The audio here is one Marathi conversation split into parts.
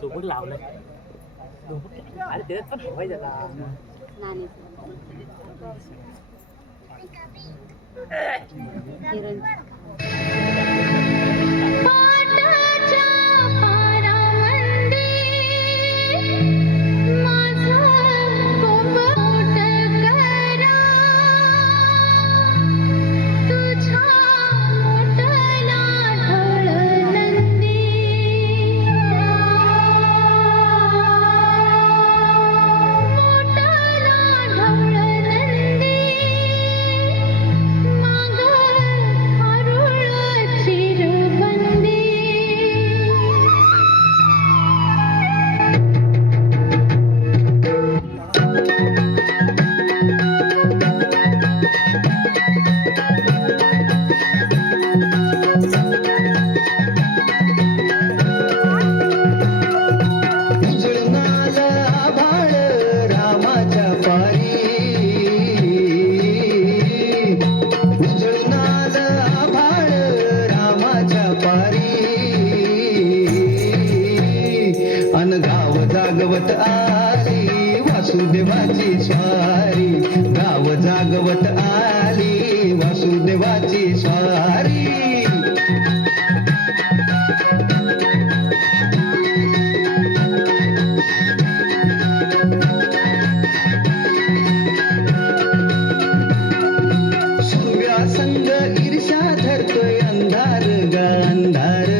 सोबत लावलं अरे त्याच्यात पण हवाय झाला जागवत आली वासुदेवाची स्वारी, गाव जागवत आली वासुदेवाची स्वारी. सूर्यासंग ईर्ष्या धरतोय अंधार ग अंधार,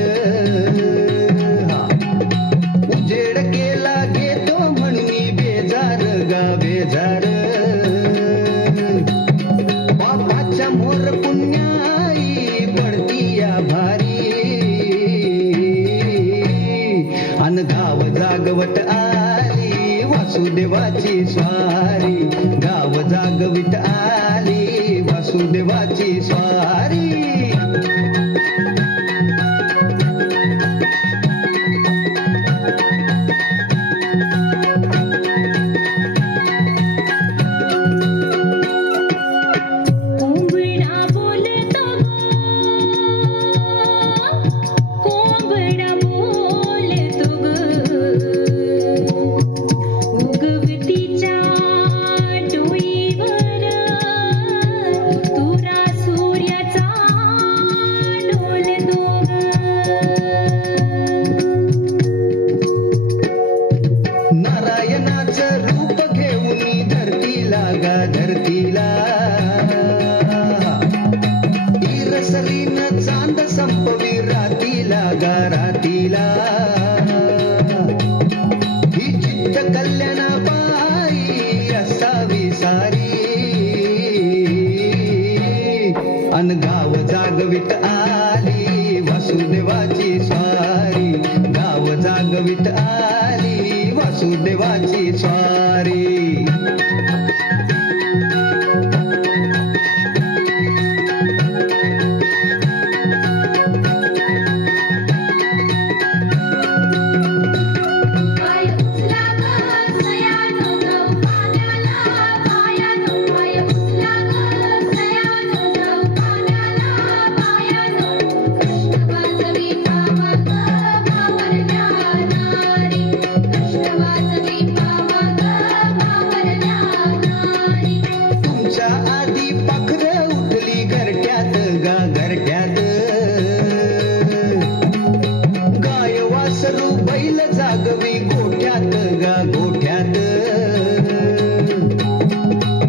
उजेड केला घेतो म्हणून बेजार गा बेजार. बापाच्या मोर पुण्याई पडती या भारी, अन गाव जागवत आली वासुदेवाची स्वारी, गाव जागवित आली वासुदेवाची स्वारी. नारायणाचं रूप घेऊन धरतीला गा धरतीला, इरसरीन चांद संपवी रातीला गा रातीला. ही चित्त कल्याणा पायी असावी सारी, अन गाव जागवित आली वासुदेवाची स्वारी, गाव जागवित आली वासुदेवाची स्वारी. बैल जागवी गोठ्यात गा गोठ्यात,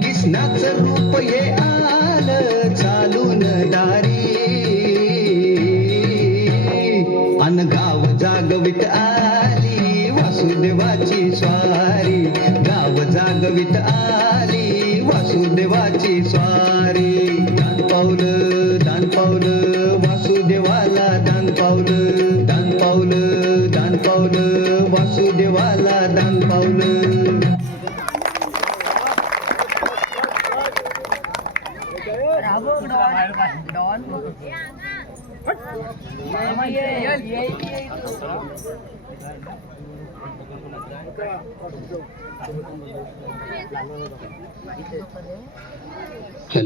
कृष्णाचं रूप हे आलं चालून दारी, अन गाव जागवित आली वासुदेवाची स्वारी, गाव जागवित आली वासुदेवाची स्वारी. दान पावलं दान पावलं वासुदेवाला दान पावलं, दान पावलं दान पावलं वासुदेव देवाला दान पावलं.